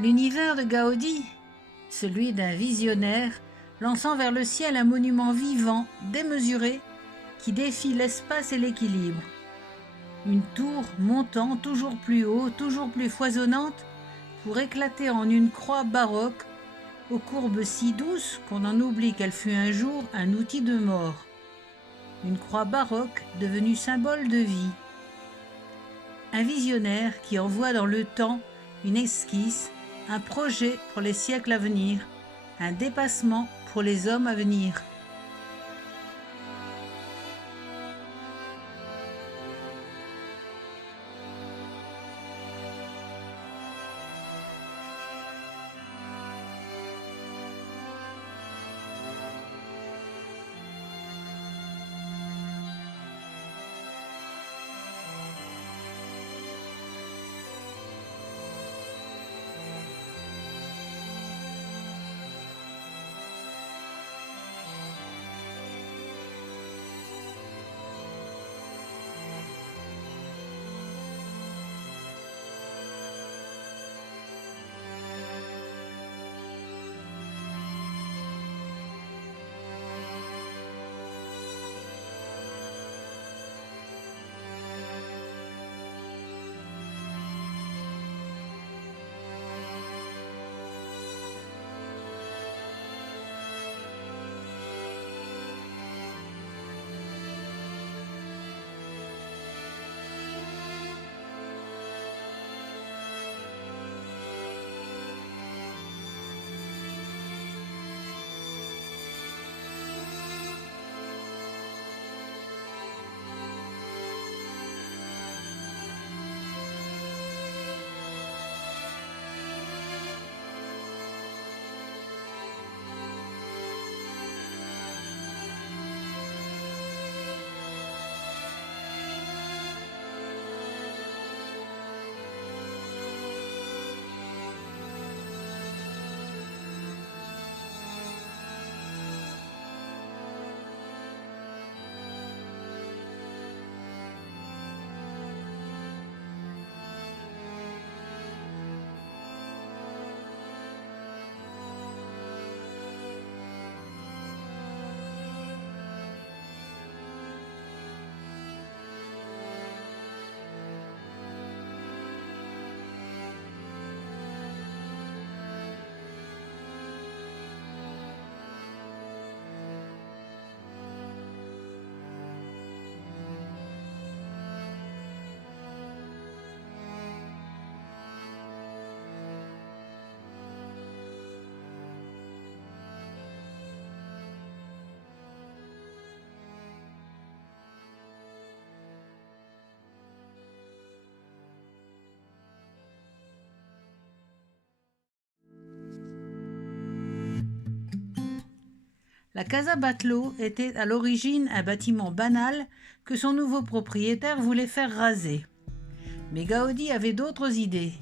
L'univers de Gaudi, celui d'un visionnaire, lançant vers le ciel un monument vivant, démesuré, qui défie l'espace et l'équilibre. Une tour montant toujours plus haut, toujours plus foisonnante, pour éclater en une croix baroque, aux courbes si douces qu'on en oublie qu'elle fut un jour un outil de mort. Une croix baroque devenue symbole de vie. Un visionnaire qui envoie dans le temps une esquisse, un projet pour les siècles à venir, un dépassement pour les hommes à venir. La Casa Batlló était à l'origine un bâtiment banal que son nouveau propriétaire voulait faire raser. Mais Gaudi avait d'autres idées.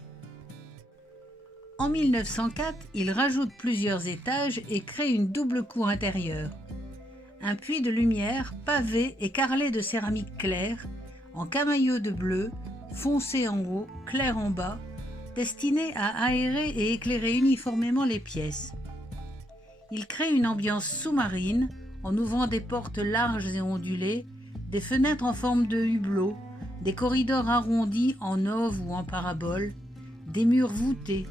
En 1904, il rajoute plusieurs étages et crée une double cour intérieure. Un puits de lumière pavé et carrelé de céramique claire, en camailleux de bleu, foncé en haut, clair en bas, destiné à aérer et éclairer uniformément les pièces. Il crée une ambiance sous-marine en ouvrant des portes larges et ondulées, des fenêtres en forme de hublot, des corridors arrondis en ove ou en parabole, des murs voûtés.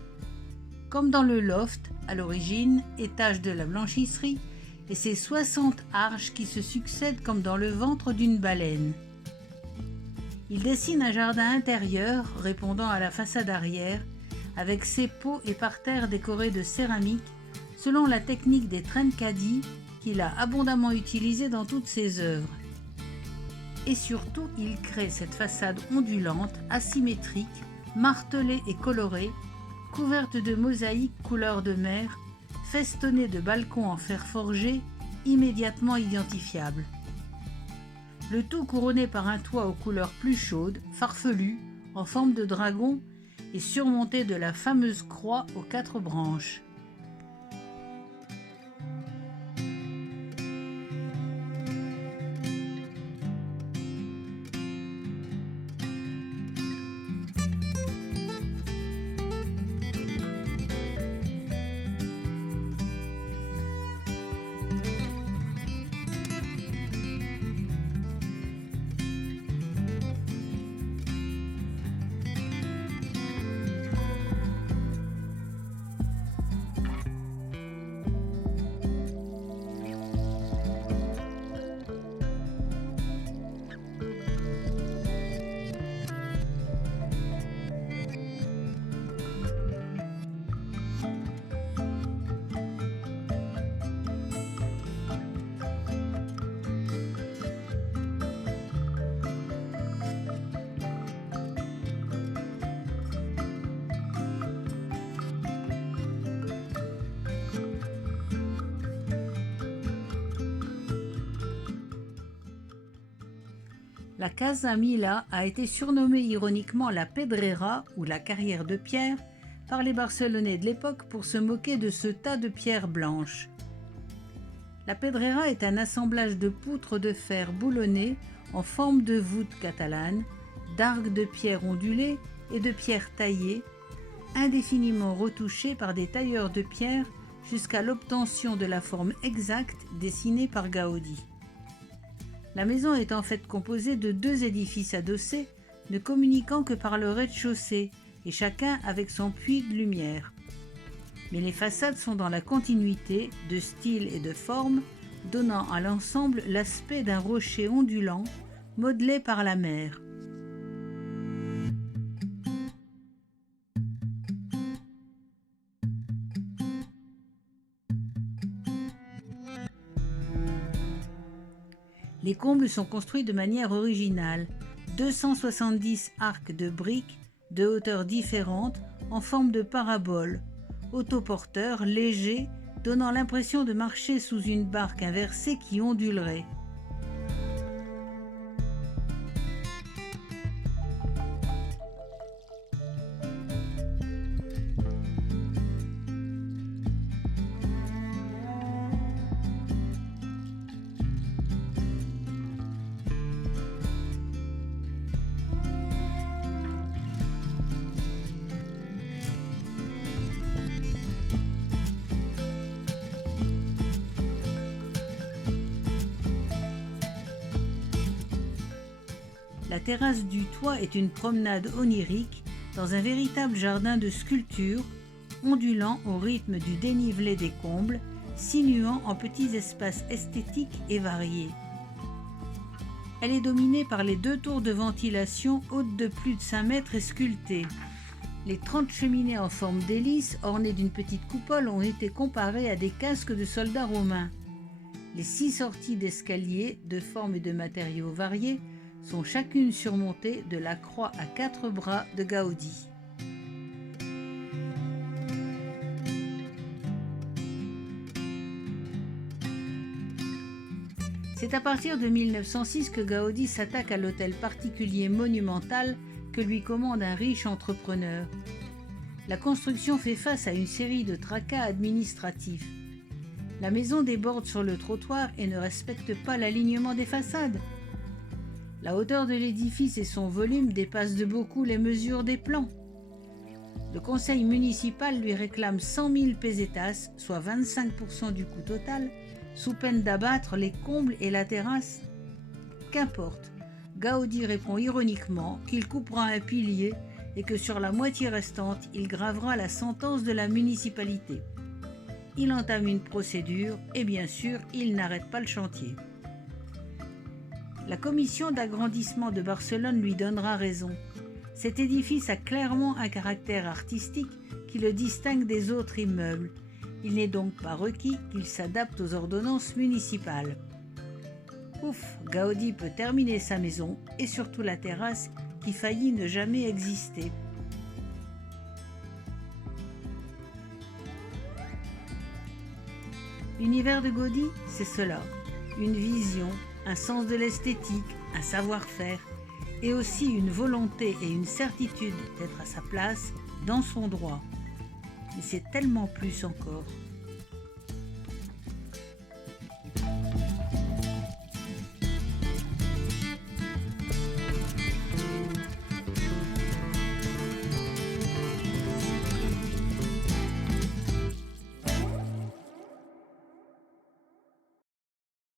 Comme dans le loft, à l'origine, étage de la blanchisserie, et ses 60 arches qui se succèdent comme dans le ventre d'une baleine. Il dessine un jardin intérieur répondant à la façade arrière, avec ses pots et parterres décorés de céramique, selon la technique des trencadis qu'il a abondamment utilisée dans toutes ses œuvres. Et surtout, il crée cette façade ondulante, asymétrique, martelée et colorée, couverte de mosaïques couleur de mer, festonnée de balcons en fer forgé, immédiatement identifiables. Le tout couronné par un toit aux couleurs plus chaudes, farfelu, en forme de dragon, et surmonté de la fameuse croix aux 4 branches. La Casa Mila a été surnommée ironiquement la Pedrera ou la carrière de pierre par les Barcelonais de l'époque pour se moquer de ce tas de pierres blanches. La Pedrera est un assemblage de poutres de fer boulonnées en forme de voûte catalane, d'arcs de pierre ondulées et de pierres taillées, indéfiniment retouchées par des tailleurs de pierre jusqu'à l'obtention de la forme exacte dessinée par Gaudi. La maison est en fait composée de 2 édifices adossés, ne communiquant que par le rez-de-chaussée, et chacun avec son puits de lumière. Mais les façades sont dans la continuité, de style et de forme, donnant à l'ensemble l'aspect d'un rocher ondulant, modelé par la mer. Les combles sont construits de manière originale, 270 arcs de briques de hauteurs différentes en forme de parabole, autoporteurs légers, donnant l'impression de marcher sous une barque inversée qui ondulerait. La terrasse du toit est une promenade onirique dans un véritable jardin de sculptures, ondulant au rythme du dénivelé des combles, sinuant en petits espaces esthétiques et variés. Elle est dominée par les 2 tours de ventilation hautes de plus de 5 mètres et sculptées. Les 30 cheminées en forme d'hélice ornées d'une petite coupole ont été comparées à des casques de soldats romains. Les 6 sorties d'escalier, de formes et de matériaux variés, sont chacune surmontées de la croix à 4 bras de Gaudi. C'est à partir de 1906 que Gaudi s'attaque à l'hôtel particulier monumental que lui commande un riche entrepreneur. La construction fait face à une série de tracas administratifs. La maison déborde sur le trottoir et ne respecte pas l'alignement des façades. La hauteur de l'édifice et son volume dépassent de beaucoup les mesures des plans. Le conseil municipal lui réclame 100 000 pesetas, soit 25% du coût total, sous peine d'abattre les combles et la terrasse. Qu'importe, Gaudi répond ironiquement qu'il coupera un pilier et que sur la moitié restante, il gravera la sentence de la municipalité. Il entame une procédure et bien sûr, il n'arrête pas le chantier. La commission d'agrandissement de Barcelone lui donnera raison. Cet édifice a clairement un caractère artistique qui le distingue des autres immeubles. Il n'est donc pas requis qu'il s'adapte aux ordonnances municipales. Ouf, Gaudi peut terminer sa maison et surtout la terrasse qui faillit ne jamais exister. L'univers de Gaudi, c'est cela, une vision, un sens de l'esthétique, un savoir-faire, et aussi une volonté et une certitude d'être à sa place, dans son droit. Mais c'est tellement plus encore.